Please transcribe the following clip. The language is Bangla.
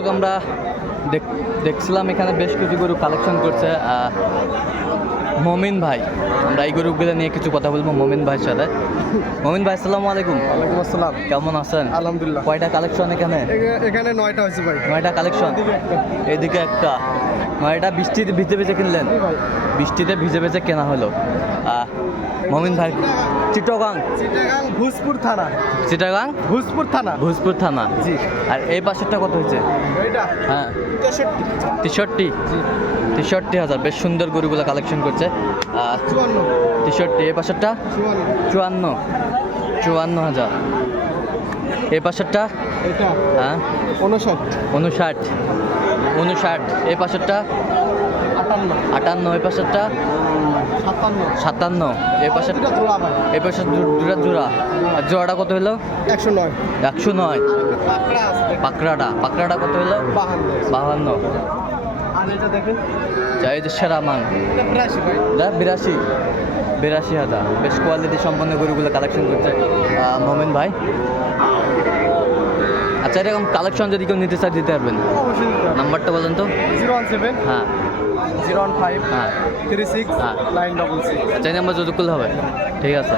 দর্শক আমরা দেখ- দেখছিলাম এখানে বেশ কিছু গরু কালেকশন করছে মমিন ভাই। আমরা এই গরুগুলো নিয়ে কিছু কথা বলব মমিন ভাইয়ের সাথে। মমিন ভাই আসসালামু আলাইকুম। ওয়ালাইকুম আসসালাম। কেমন আছেন? আলহামদুলিল্লাহ। কয়টা কালেকশন এখানে? এখানে নয়টা হয়েছে ভাই। নয়টা কালেকশন এদিকে একটা। নয়টা বৃষ্টিতে ভিজে ভিজে কিনলেন? বৃষ্টিতে ভিজে ভিজে কেনা হলো। মমিন ভাই চিটগাং। চিটাগাং ভুজপুর থানা। চিটাগাং? ভুজপুর থানা। ভোজপুর থানা। জি। আর এই পাশেরটা কত হয়েছে? এইটা। হ্যাঁ। তেষট্টি। তেষট্টি? হাজার। বেশ সুন্দর গরুগুলো কালেকশন করছে। তেষট্টি। এই পাশেরটা? চুয়ান্ন। চুয়ান্ন। হাজার। এই পাশেরটা? এটা হ্যাঁ। উনষাট। উনষাট। উনষাট এই পাশেরটা আটান্ন। আটান্ন এই পাশেরটা সাতান্ন। সাতান্ন এই জোড়া এই পাশের দু- দুটা জোড়া। আর জোড়াটা কত হলো? একশো নয়। একশো নয়। পাকড়াটা। পাকড়াটা কত হলো? বাহান্ন। যাই যে সেরা মান। বিরাশি বিরাশি। বিরাশি হাজার। বেশ কোয়ালিটি সম্পন্ন গরুগুলো কালেকশন করছে মোমেন ভাই। আচ্ছা এরকম কালেকশন যদি কেউ নিতে চায় দিতে পারবেন। নাম্বারটা বলেন তো। জিরো ওয়ান সেভেন হ্যাঁ। জিরো ওয়ান ফাইভ হ্যাঁ। থ্রি সিক্স হ্যাঁ। Nine double six. আচ্ছা এই নাম্বার যদি করলে হবে। ঠিক আছে।